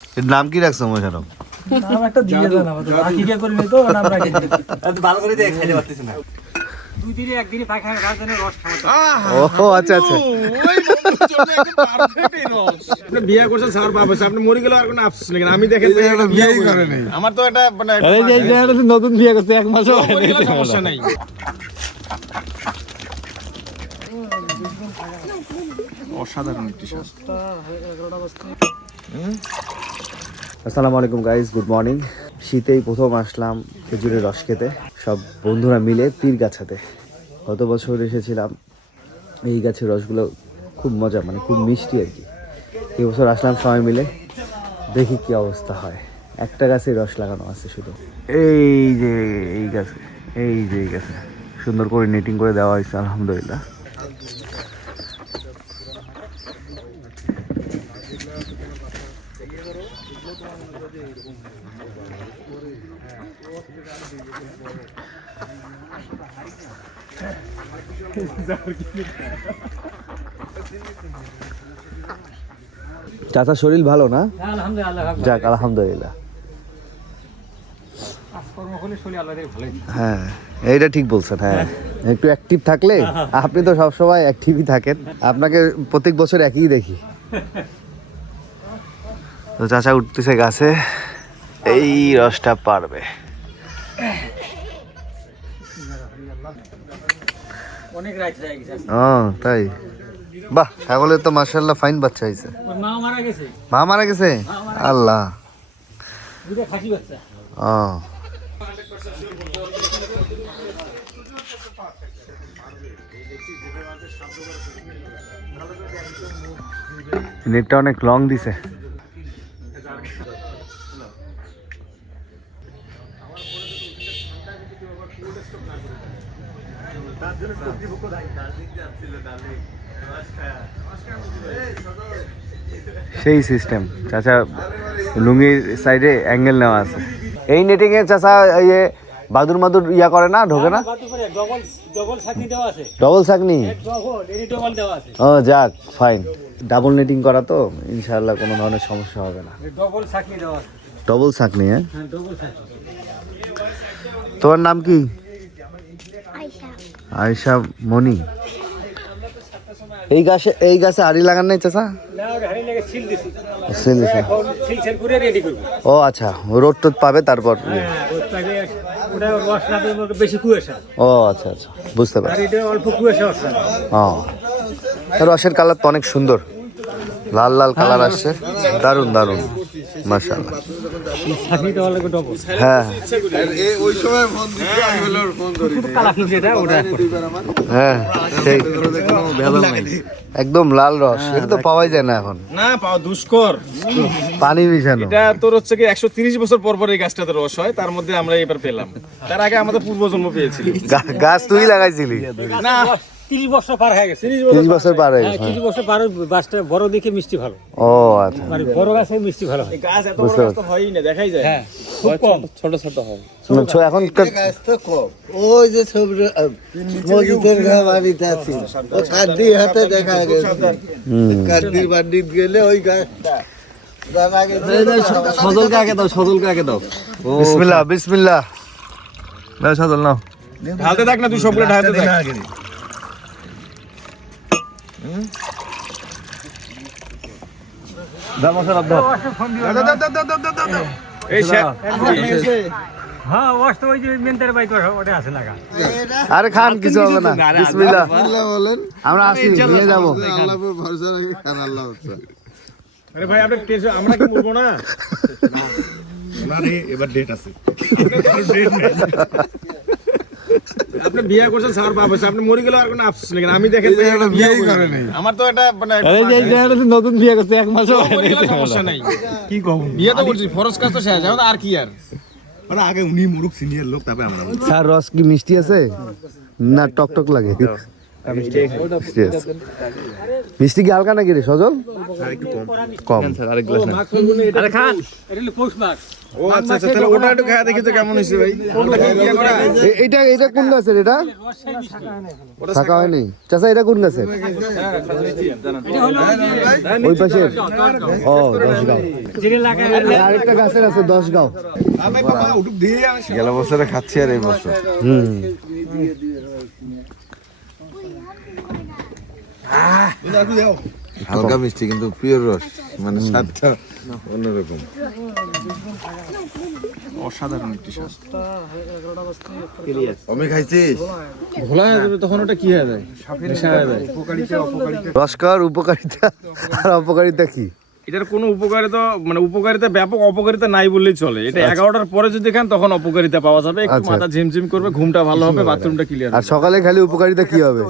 এর নাম কি রাখছো মোশারফ? নাম একটা দিয়ে দাও না, বাকি কে করি তো নাম রাখি দিই। এত ভালো করে দিয়ে খাইতে পারতেছ না। দুই দিনে একদিনে পায়খানা গার্জেনের রস খাওয়াতে। ও আচ্ছা আচ্ছা। ওই বন্ধুর জন্য একদম পারফেক্ট এই রস। আপনি বিয়ে করছেন স্যার বাবা, আপনি মরে গেলে আর কোনো আফসোস নেই। আমি দেখেন বিয়েই করে নাই। আমার তো এটা মানে এই যে এটা নতুন বিয়ে করছে, এক মাসও মরে গেলে সমস্যা নাই। অসাধারণ একটি স্বাদ। আসসালামু আলাইকুম গাইস, গুড মর্নিং। শীতেই প্রথম আসলাম খেজুরের রস খেতে, সব বন্ধুরা মিলে পীরগাছাতে। গত বছর এসেছিলাম, এই গাছের রসগুলো খুব মজা, মানে খুব মিষ্টি আর কি। এই বছর আসলাম সবাই মিলে, দেখি কি অবস্থা হয়। একটা গাছে রস লাগানো আছে শুধু, এই যে এই গাছে, এই গাছে সুন্দর করে নেটিং করে দেওয়া হয়েছে, আলহামদুলিল্লাহ। চাচার শরীর ভালো না? আলহামদুলিল্লাহ, যাক আলহামদুলিল্লাহ। কাজকর্ম করলে শরীর আল্লাহ দিয়ে ভালোই। হ্যাঁ এইটা ঠিক বলছেন। হ্যাঁ একটু অ্যাক্টিভ থাকলে, আপনি তো সবসময় অ্যাক্টিভই থাকেন, আপনাকে প্রত্যেক বছর একই দেখি। তো চাচা উঠতেছে গাছে, এই রসটা পারবে। অনেক রাইট হয়ে গেছে। ও তাই? বাহ, ছাগলের তো মাশাআল্লাহ ফাইন বাচ্চা হয়েছে। ওর মা মারা গেছে, মা মারা গেছে? আল্লাহ। দুটো খাসি বাচ্চা। ও নেটটা অনেক লং দিছে। সেই সিস্টেম চাচা, লুঙ্গির সাইডে অ্যাঙ্গেল নেওয়া আছে। এই নেটিং এ চাচা ইয়ে বাদুর মাদুর ইয়া করে না, ঢোকে না? ডবল ছাকনি দেওয়া আছে, ডবল ছাকনি? ডবল দেওয়া আছে। ও যাক ফাইন। ডাবল নেটিং করা তো ইনশাআল্লাহ কোনো ধরনের সমস্যা হবে না। ডবল ছাকনি দেওয়া আছে। ডবল ছাকনি? হ্যাঁ, ডবল ছাকনি। তোমার নাম কি? আয়শা মনি। এই গাছে আড়ি লাগান নাই চাচা? না, ওটা হাড়ি লাগে সিল দিছি। সিল দিছে? এখন সিল সেল করে রেডি করব। ও আচ্ছা, রোদ টোদ পাবে তারপর? হ্যাঁ, ওটাকে ওটা রস না দিলে ওটা বেশি কুয়াশা। ও আচ্ছা আচ্ছা, বুঝতে আর পারছি। এটা অল্প কুয়াশা আছে। ও রসের কালার তো অনেক সুন্দর, লাল লাল কালার আসছে, দারুন দারুন মাশাআল্লাহ। ছাকনি দেওয়া লাগে ডবল। হ্যাঁ ওই সময় ফোন দিতে আমি হলো ফোন করি। কালা কি যেটা ওটা হ্যাঁ, সেই একদম লাল রস, এটা তো পাওয়াই যায় না এখন, না পাওয়া দুষ্কর। পানি মিশানো। এটা তোর হচ্ছে কি 130 বছর পর পর এই গাছটাতে রস হয়, তার মধ্যে আমরা এবার পেলাম। তার আগে আমাদের পূর্বজন্ম পেয়েছিল। গাছ তুই লাগাইছিলি? না 30 বছর পার হয়ে গেছে। 30 বছর পার হয়ে হ্যাঁ, গেছে। 30 বছর পার গাছটা বড় দেখে মিষ্টি ভালো। ও আচ্ছা, মানে বড় গাছে মিষ্টি ভালো হয়। এই গাছ এত বড় গাছ তো হয়ই না, দেখাই যায়। হ্যাঁ, খুব কম। ছোট ছোট হয়। এখন ওই যে সব মসজিদের বাড়িতে আছে, ও কান্দি হাতে দেখা গেছে। কান্দির বাড়ি গেলে ওই গাছটা জানা গেছে। সজলকে আগে দাও, সজলকে আগে দাও। বিসমিল্লাহ বিসমিল্লাহ। নাও সজল নাও। ঢালতে থাক না, তুই সবগুলো ঢালতে থাক। দাও মশলা দাও। এই হ্যাঁ, ওয়াশ তো ওই যে মেন্টার বাইক ওটা আছে লাগা। আরে খান, কিছু হবে না। বিসমিল্লাহ, আল্লাহ বলেন, আমরা আসি, নিয়ে যাবো। আল্লাহ উপর ভরসা রাখি, খান আল্লাহ হচ্ছে। আরে ভাই আপনি টেনশন, আমরা কি বলবো না? না রে, এবার ডেট আছে। আপনি বিয়ে করছেন স্যার বাবা, আপনি মরে গেলে আর কোনো আফসোস নেই। আমি দেখেন বিয়েই করে নাই। আমার তো এটা মানে নতুন বিয়ে করছে, এক মাসও মরে গেলে সমস্যা নাই। কি কম বিয়ে তো করছি, ফরজ কাজ তো শেষ, এখন আর কি আর। মানে আগে উনি মুরুক সিনিয়র লোক, তারপরে আমরা। স্যার রস কি মিষ্টি আছে না টক টক লাগে? Yes. মিষ্টি কি হালকা নাকি রে সজল? কম। আরে খান এটা হলো পৌষ মাস ও আচ্ছা আচ্ছা, তাহলে ওটা একটু খাওয়া দেখি তো কেমন হয়েছে ভাই। ওটা কি বিয়া করা? এটা কোন গাছের এটা? থাকা হয়নি চাচা, এটা কোন গাছের? ওই পাশে। ও 10 গাঁও। জিরে লাগায় আরেকটা গাছের আছে 10 গাঁও। ভাই বাবা ওটুক দিয়ে আনছি। গেল বছরে খাচ্ছি আর এই বছর হালকা মিষ্টি কিন্তু পিওর রস, মানে স্বাদটা অন্যরকম। অসাধারণ একটি স্বাদ। আমি খাইছিস ঘোলা হয়ে যাবে তখন ওটা কি হয়ে যায়? নেশা হয়ে যায়। রসকার উপকারিতা আর অপকারিতা কি? এটার কোনো উপকারিতা মানে উপকারিতা ব্যাপক, অপকারিতা নাই বললেই চলে। এটা 11টার পরে যদি খান তখন অপকারিতা পাওয়া যাবে, একটু মাথা ঝিমঝিম করবে, ঘুমটা ভালো হবে, বাথরুমটা ক্লিয়ার আর সকালে খালি উপকারিতা কি হবে?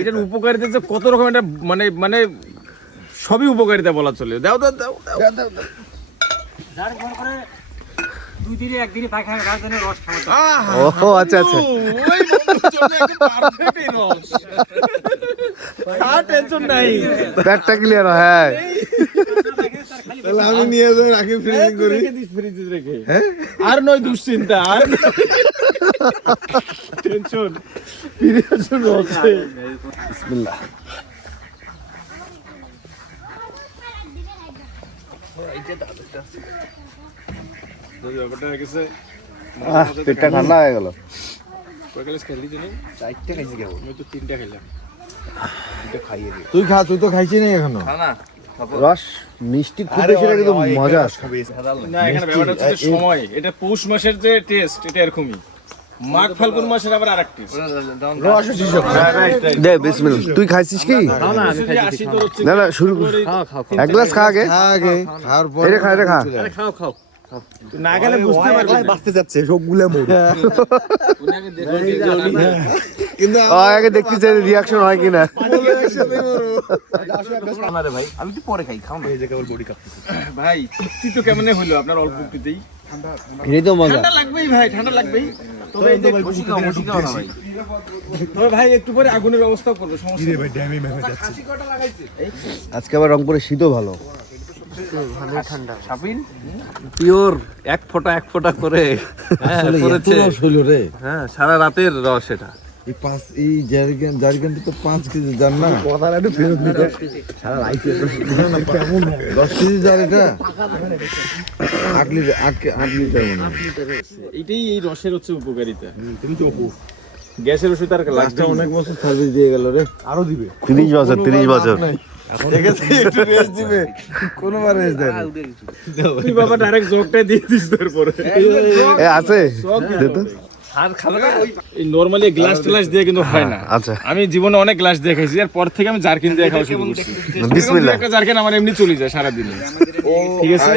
এটার উপকারিতা যে কত রকম, এটা মানে মানে সবই উপকারিতা বলা চলে। দাও দাও দাও দাও। যার ঘর করে দুই দিনে একদিনে পায়খানা রাজধানীর রস খাওয়া ও আচ্ছা আচ্ছা। ওই বন্ধুর জন্য একদম পারফেক্ট এই রস। আর টেনশন নাই। পেটটা ক্লিয়ার হয়। হ্যাঁ তাহলে আমি নিয়ে যাই রাখি ফ্রিজিং করি। রেখে দিস ফ্রিজে রেখে। আর নয় দুশ্চিন্তা, আর টেনশন প্রিয়জন হচ্ছে। বিসমিল্লাহ। ব্যাপারটা হয়ে গেছে। পেটটা ঠান্ডা হয়ে গেল। কয় গ্লাস খেলি জানি? 4টা খাইছি কেবল। আমি তো 3টা খেলাম। তুই খা, তুই তো খাইছি না এখনো। রস মিষ্টি খুব বেশি না, কিন্তু মজা। না এখানে ব্যাপারটা হচ্ছে যে সময়, এটা পৌষ মাসের যে টেস্ট এটা এরকমই, মাঘ ফাল্গুন মাসের আবার আরেক টেস্ট। দে বিসমিল্লাহ। তুই খাইছিস কি? না না শুরু কর। এক গ্লাস খা আগে। আগে খাওয়ার পর এটা খা, এটা খা। না গেলে বুঝতে পারবি না। বাঁচতে যাচ্ছে সবগুলো মোড়। কিন্তু আগে দেখতে চাই রিয়াকশন হয় কিনা। ভাই তৃপ্তি তো কেমনে হলো আপনার অল্প তৃপ্তিতেই? এই তো মজা। ঠান্ডা লাগবেই ভাই, ঠান্ডা লাগবেই। তবে এই যে বসি খাও না ভাই। তবে ভাই একটু পরে আগুনের ব্যবস্থাও করবে, সমস্যা নেই। আজকে আবার রংপুরে শীতও ভালো। পিওর এক ফোঁটা করে করেছে। রে হ্যাঁ, সারা রাতের রস এটা। এই জারগানটা তো 5 কেজি জান না। কথাটা একটু ফেরত দিতে। সারা রাইতে কেমন 10 কেজি জার এটা? 8 লিটার মনে হয়। এইটাই এই রসের হচ্ছে উপকারিতা। গ্যাসের ওষুধ আর লাস্টটা লাগবে অনেক বছর সার্ভিস দিয়ে গেল রে। আরো দিবে 30 বছর 30 বছর। দেখেছি একটু রেস্ট দিবে, কোনোবার রেস্ট দেয় না। তুই বাবা ডাইরেক্ট জগটাই দিয়ে দিস তারপরে। এ আছে দে তো। আর খাবে না এই নরমালি গ্লাস ট্লাস দিয়ে কিন্তু হয় না। আচ্ছা আমি জীবনে অনেক গ্লাস দিয়ে খাইছি, আর পর থেকে আমি জারকিন দিয়ে খাওয়া শুরু করছি। বিসমিল্লাহ। একটা জারকিন আমার এমনি চলে যায় সারা দিন। ঠিক আছে।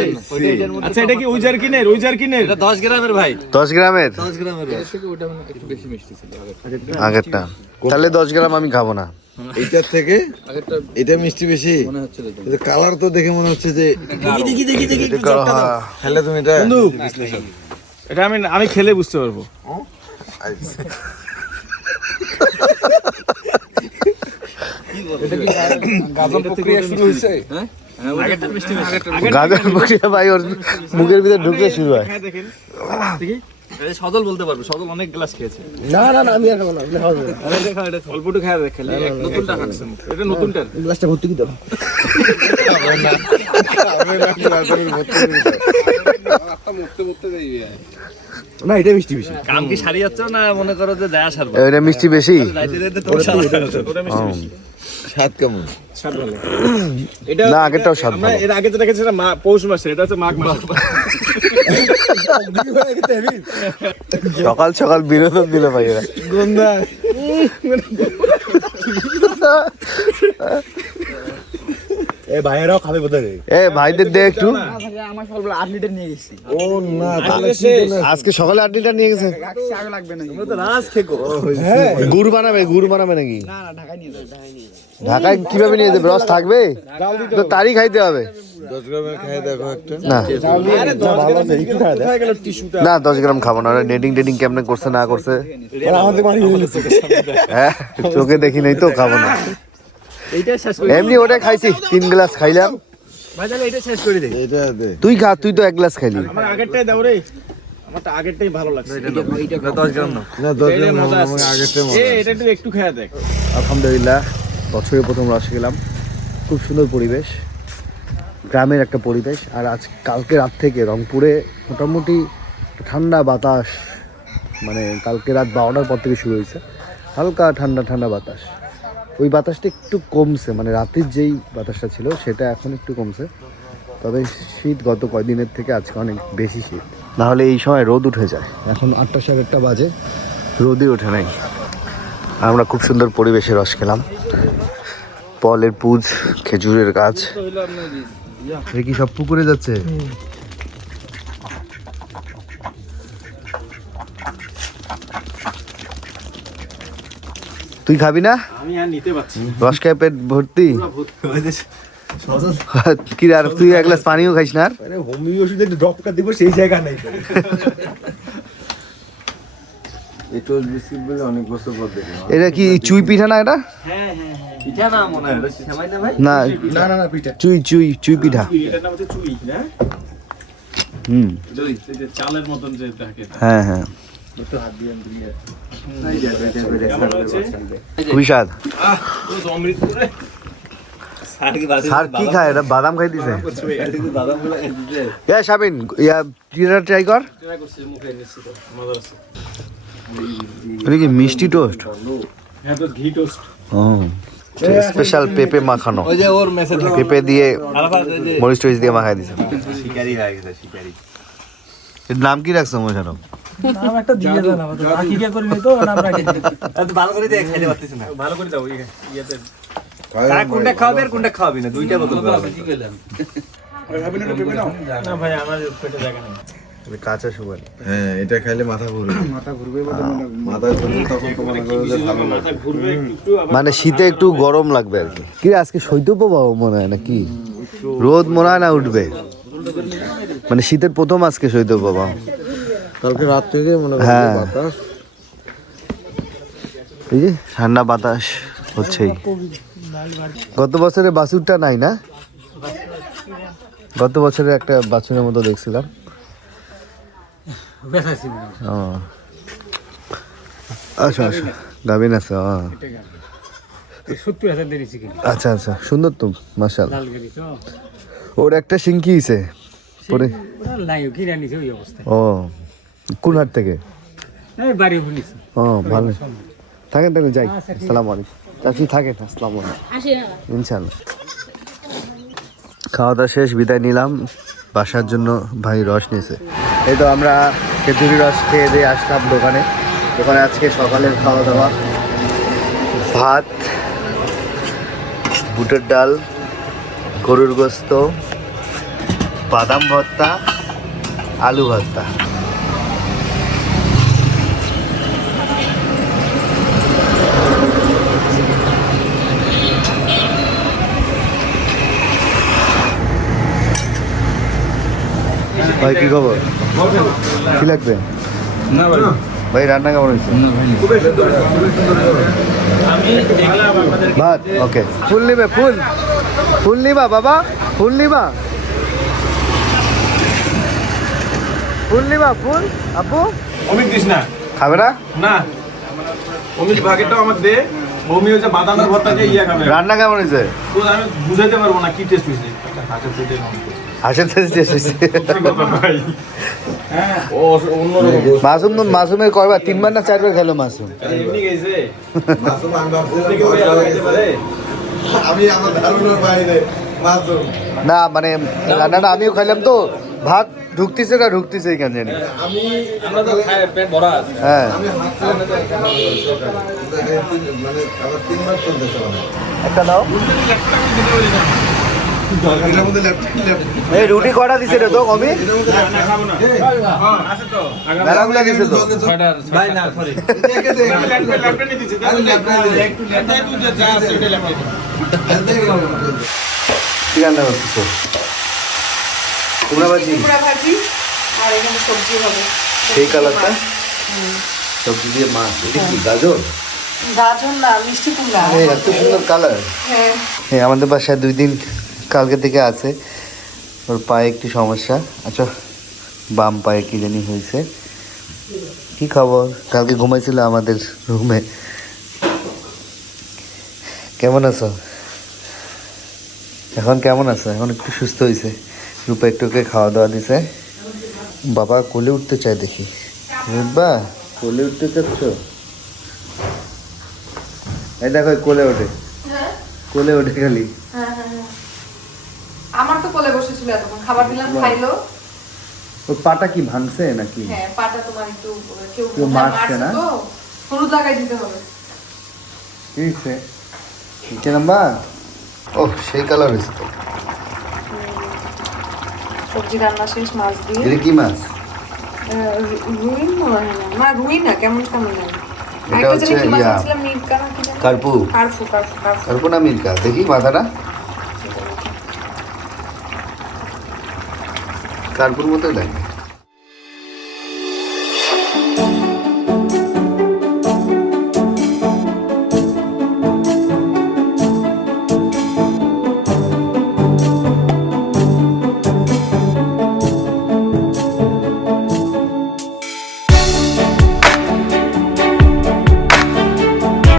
আচ্ছা এটা কি ওই জারকিনের? ওই জারকিনের? এটা 10 গ্রামের ভাই, 10 গ্রামের 10 গ্রামের রস। ওটা একটু বেশি মিষ্টি ছিল আগেরটা। তাহলে 10 গ্রাম আমি খাবো না। এইটার থেকে এটা মিষ্টি বেশি মনে হচ্ছে। কালার তো দেখে মনে হচ্ছে যে এটা খেলে তুমি এটা এটা আমি খেলে বুঝতে পারবো। গাজন প্রক্রিয়া শুরু হয়েছে। হ্যাঁ, আগেরটা মিষ্টি বেশি। গাজর প্রক্রিয়া ভাই ওর মুখের ভিতরে ঢুকলে শুরু হয়। খায় দেখেন। দেখি এই সদল বলতে পারবে, সদল অনেক গ্লাস খেয়েছে। না না না আমি আর খাবো না। আরে দেখা এটা অল্প একটু খায় দেখেন। নতুনটা খাচ্ছেন, এটা নতুনটা। গ্লাসটা ভর্তি কি দাও? না এটা মিষ্টি বেশি। কাম কি সারি যাচ্ছে না মনে করো যে দেয়া সারবে। এটা মিষ্টি বেশি। রাইতে রাইতে তোর সারা ওটা মিষ্টি বেশি। স্বাদ কেমন? স্বাদ ভালো। এটা না আগেরটাও স্বাদ আমরা ভালো। এর আগে যেটা খেয়েছি সেটা পৌষ মাসে, এটা হচ্ছে মাঘ মাসে। সকাল সকাল বিনোদন দিল ভাই এরা। গন্ধা এ ভাইয়েরাও খাবে বোধহয় এ ভাইদের দে একটু। আমার সকালবেলা 8 লিটার নিয়ে গেছি। ও না আজকে সকালে 8 লিটার নিয়ে গেছে। আগে লাগবে না। তোমরা তো রাজ খেকো গুড় বানাবে নাকি? না ঢাকায় নিয়ে যাবে, ঢাকায় নিয়ে যাবে। ঢাকায় কিভাবে নিয়ে যাবে? রস থাকবে তো তারই খাইতে হবে। 10 গ্রামের খেয়ে দেখো একটা না আরে 10 গ্রাম একটু খায় কোথায় গেল টিস্যুটা? না 10 গ্রাম খাবো না। নেটিং কেমনে করছে না করছে আমাদের বাড়ি হ্যাঁ চোখে দেখি নাই তো খাবো না। এইটা শেষ করে এমনি ওটা খাইছি 3 গ্লাস খাইলাম। ভাই তাহলে এটা শেষ করে দে। এটা দে তুই খা, তুই তো 1 গ্লাস খাইলি। আমার আগেরটাই দাও রে, আমারটা আগেরটাই ভালো লাগছে। এটা 10 গ্রাম নাও। না 10 এইটার গ্রাম মজা আমার আছে। আগেরটা মজা এটা একটু খেয়ে দেখ। আলহামদুলিল্লাহ বছরের প্রথম রস খেলাম। খুব সুন্দর পরিবেশ, গ্রামের একটা পরিবেশ। আর আজ কালকে রাত থেকে রংপুরে মোটামুটি ঠান্ডা বাতাস, মানে কালকে রাত 12টার পর থেকে শুরু হয়েছে হালকা ঠান্ডা বাতাস। ওই বাতাসটা একটু কমছে, মানে রাতের যেই বাতাসটা ছিল সেটা এখন একটু কমছে। তবে শীত গত কয়দিনের থেকে আজকে অনেক বেশি শীত। নাহলে এই সময় রোদ উঠে যায়। এখন 8টা সাড়ে 8টা বাজে, রোদই ওঠে নাই। আমরা খুব সুন্দর পরিবেশে রস খেলাম। পলের পুজ, খেজুরের গাছ, এ কি সব পুকুরে যাচ্ছে? তুই খাবি না? আমি আর নিতে পারছি না। রস খেয়ে পেট ভর্তি? কি রে, আর তুই 1 গ্লাস পানিও খাইস না? আরে হোমিও ওষুধে ডক্টর দিব সেই জায়গা নাই। এই টোস্ট বিস্কিট বলে অনেক বছর পর দেখলাম এটা কি চুই পিঠা না? এটা পিঠা না মনে হয়, এটা সেমাই না ভাই? না না পিঠা। চুই পিঠা। এটার নাম হচ্ছে চুই না? হুম, এই যে চালের মতন যে থাকে। হ্যাঁ হ্যাঁ, খুবই স্বাদ। পুরো অমৃত করে স্যার কি খায়? এটা বাদাম খাই দিছে। বাদামগুলো দিতে। শাবিন ট্রাই কর। ট্রাই করছি, মুখে নিশ্চিত মজা আছে। এটা কি মিষ্টি টোস্ট? হ্যাঁ তো ঘি টোস্ট। ও স্পেশাল পেঁপে মাখানো, ওই যে ওর মেসেজ পেঁপে দিয়ে আলাদা ওই যে মরিচ টরিচ দিয়ে মাখাই দিছে। শিকারি হয়ে গেছে, শিকারি। এর নাম কি রাখছো মোশারফ? নাম একটা দিয়ে দেন আমাদের। বাকি কে করে নিতো নাম রাখি। তো ভালো করে দিয়ে খাইতে পারতেছ না। ভালো করে দাও ইয়াতে। কার কোনটা খাওয়াবে আর কোনটা খাওয়াবি না, দুইটা বোতল দাও। না ভাই আমার পেটে জায়গা নেই। কাঁচা সুপারি। হ্যাঁ এটা খাইলে মাথা ঘুরবে মাথা ঘুরবে তখন তো মনে করো যে ভালো লাগে মাথা ঘুরবে একটু আবার মানে শীতে একটু গরম লাগবে আর কি। কি রে, আজকে শৈত্যপ্রবাহ মনে হয় নাকি? রোদ মনে হয় না উঠবে, মানে শীতের প্রথম আজকে শৈত্যপ্রবাহ। কালকে রাত থেকে মনে করো হ্যাঁ। বাতাস এই যে ঠান্ডা বাতাস হচ্ছেই। গত বছরে বাছুরটা নাই না? গত বছরে একটা বাছুরের মতো দেখছিলাম। বেসাইছি ও আচ্ছা গাভিন আছে। 70,000 দিয়েছি কি আচ্ছা সুন্দর তো মাশাআল্লাহ। লাল গাড়ি তো ওর একটা সিংকি হইছে পরে। ওরা লাই কিনে নিছে ওই অবস্থা। ও কোন হাট থেকে? এই বাড়ি পুলিশ। ও ভালো থাকেন তাহলে যাই। আসসালামু আলাইকুম চাচি, থাকেন। আসসালামু আলাইকুম। ইনশাআল্লাহ। খাওয়া দাওয়া শেষ, বিদায় নিলাম। বাসার জন্য ভাই রস নিয়েছে। এই তো আমরা খেজুরি রস খেয়ে দিয়ে আসলাম দোকানে। আজকে সকালের খাওয়া দাওয়া ভাত, বুটের ডাল, গরুর গোস্ত, বাদাম ভর্তা, আলু ভর্তা। ভাই কি খবর? কি লাগবে? না ভাই ভাই রান্না কেমন হয়েছে? আমি দেখলাম আপনাদের ভাত ওকে। ফুল নিবে? ফুল নিবা বাবা? ফুল নিবা? ফুল আপু অমিত দিস না। খাবে না? না অমিত ভাগেরটাও আমাকে দে। অমি হচ্ছে বাদামের ভর্তা দিয়ে ইয়া খাবে। রান্না কেমন হয়েছে? তো আমি বুঝাইতে পারবো না কি টেস্ট হয়েছে। হাতের পেটে হাসের টেস্ট হয়েছে। ভাই হ্যাঁ ও অন্যরকম। মাসুমের কয়বার? 3বার না 4বার খেলো মাসুম? এমনি গেছে মাসুম আমি থেকে ওই আবার খাইতে পারে। আমি আমার ধারণার বাইরে মাসুম না মানে রান্নাটা আমিও খাইলাম তো, ভাত ঢুকতেছে কেন জানি। আমি আমরা তো খাই পেট ভরা আছে। হ্যাঁ আমি হাত মানে আমার 3বার চলতেছে মানে একটা দাও। এই রুটি কটা দিছে রে তো কবি বেলাগুলা দিছে তো ভাই না সরি কি রান্না করতেছো কুমড়া ভাজি কুমড়া ভাজি আর এখানে সবজি হবে সেই কালারটা সবজি দিয়ে মাছ এটা কি গাজর গাজর না মিষ্টি কুমড়া এই এত সুন্দর কালার হ্যাঁ হ্যাঁ আমাদের বাসায় 2 দিন কালকে থেকে আছে ওর পায়ে একটু সমস্যা আচ্ছা বাম পায়ে কি জানি হয়েছে কি খবর কালকে ঘুমাইছিল আমাদের রুমে কেমন আছো এখন কেমন আছো এখন একটু সুস্থ হয়েছে রূপা একটুকে খাওয়া দাওয়া দিছে বাবা কোলে উঠতে চায় দেখি রূপা কোলে উঠতে চাচ্ছ এই দেখো কোলে ওঠে কোলে ওঠে খালি হ্যাঁ হ্যাঁ হ্যাঁ আমার তো কোলে বসেছিল এতক্ষণ খাবার দিলাম খাইলো ওর পাটা কি ভাঙছে নাকি হ্যাঁ পাটা তোমার একটু কেউ কেউ মারছে না? তো হলুদ লাগাই দিতে হবে কি হয়েছে নিচে নাম্বার ও সেই কালার হয়েছে তো সবজি রান্না শেষ মাছ দিয়ে এটা কি মাছ রুই মনে হয় না রুই না কেমন কেমন জানি এটা একটা হচ্ছে জানি কি মাছ ইয়া, ছিল মিরকা না কি জানি কার্পু কার্পু কার্পু কার্পু কার্পু না মিরকা দেখি মাথাটা কার্পুর মতো লাগে